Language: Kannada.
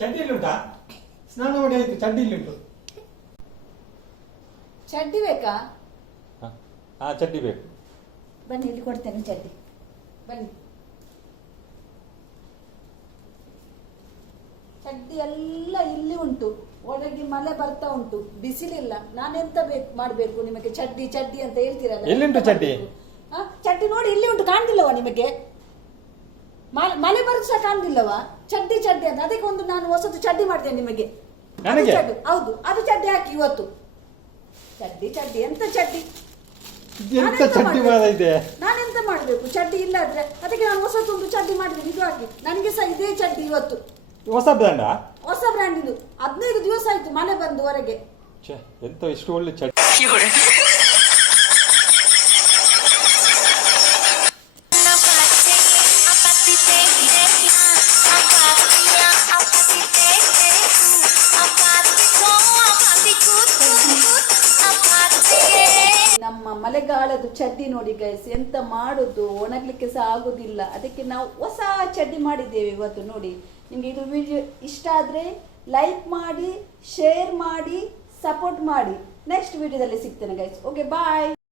ಚಡ್ಡಿ ಇಲ್ಲಿ ಉಂಟಾ? ಸ್ನಾನ ಮಾಡಿ ಆಯ್ತು, ಚಡ್ಡಿ ಇಲ್ಲಿ ಉಂಟು. ಚಡ್ಡಿ ಬೇಕಾ? ಹಾ ಚಡ್ಡಿ ಬೇಕು. ಬನ್ನಿ ಇಲ್ಲಿ ಕೊಡ್ತೇನೆ ಚಡ್ಡಿ, ಬನ್ನಿ. ಚಡ್ಡಿ ಎಲ್ಲ ಇಲ್ಲಿ ಉಂಟು, ಒಳಗೆ ಮಳೆ ಬರ್ತಾ ಉಂಟು, ಬಿಸಿಲಿಲ್ಲ. ನಾನೆಂತ ಮಾಡ್ಬೇಕು ನಿಮಗೆ? ಚಡ್ಡಿ ಚಡ್ಡಿ ಅಂತ ಹೇಳ್ತೀರಲ್ಲ, ಎಲ್ಲಿಂಟು ಚಡ್ಡಿ? ಚಡ್ಡಿ ನೋಡಿ ಇಲ್ಲಿ ಉಂಟು, ಕಾಣ್ತಿಲ್ಲವಾ ನಿಮಗೆ? ಮಳೆ ಬರೋದು ಸಹ ಕಾಣ್ತಿಲ್ಲವಾ? ಚಡ್ಡಿ ಚಡ್ಡಿ ಅಂತ, ಅದಕ್ಕೆ ಒಂದು ನಾನು ಹೊಸದು ಚಡ್ಡಿ ಮಾಡ್ತೇನೆ ನಿಮಗೆ. ಹೌದು, ಅದು ಚಡ್ಡಿ ಹಾಕಿ ಇವತ್ತು. ಚಡ್ಡಿ ಚಡ್ಡಿ ಎಂತ ಚಡ್ಡಿ? ನಾನೆಂತ ಮಾಡ್ಬೇಕು? ಚಡ್ಡಿ ಇಲ್ಲ ಆದ್ರೆ ಅದಕ್ಕೆ ನಾನು ಹೊಸದೊಂದು ಚಡ್ಡಿ ಮಾಡಿದ್ದೀನಿ, ಇದು ಹಾಕಿ. ನನಗೆ ಸಹ ಇದೇ ಚಡ್ಡಿ ಇವತ್ತು. ಹೊಸ ಬ್ರ್ಯಾಂಡ್? ಹೊಸ ಬ್ರ್ಯಾಂಡ್ ಇದು. 15 ದಿವಸ ಆಯ್ತು ಮಳೆ ಬಂದು ಹೊರಗೆ. ಎಂತ ಇಷ್ಟು ಒಳ್ಳೆ ಚಡ್ಡಿ. ನಮ್ಮ ಮಳೆಗಾಲದ ಚಡ್ಡಿ ನೋಡಿ ಗೈಸ್, ಎಂತ ಮಾಡುದು, ಒಣಗ್ಲಿಕ್ಕೆ ಸಹ ಆಗುದಿಲ್ಲ. ಅದಕ್ಕೆ ನಾವು ಹೊಸ ಚಡ್ಡಿ ಮಾಡಿದ್ದೇವೆ ಇವತ್ತು. ನೋಡಿ, ನಿಮ್ಗೆ ಇದು ವಿಡಿಯೋ ಇಷ್ಟ ಆದ್ರೆ ಲೈಕ್ ಮಾಡಿ, ಶೇರ್ ಮಾಡಿ, ಸಪೋರ್ಟ್ ಮಾಡಿ. ನೆಕ್ಸ್ಟ್ ವಿಡಿಯೋದಲ್ಲಿ ಸಿಗ್ತೇನೆ ಗೈಸ್. ಓಕೆ, ಬಾಯ್.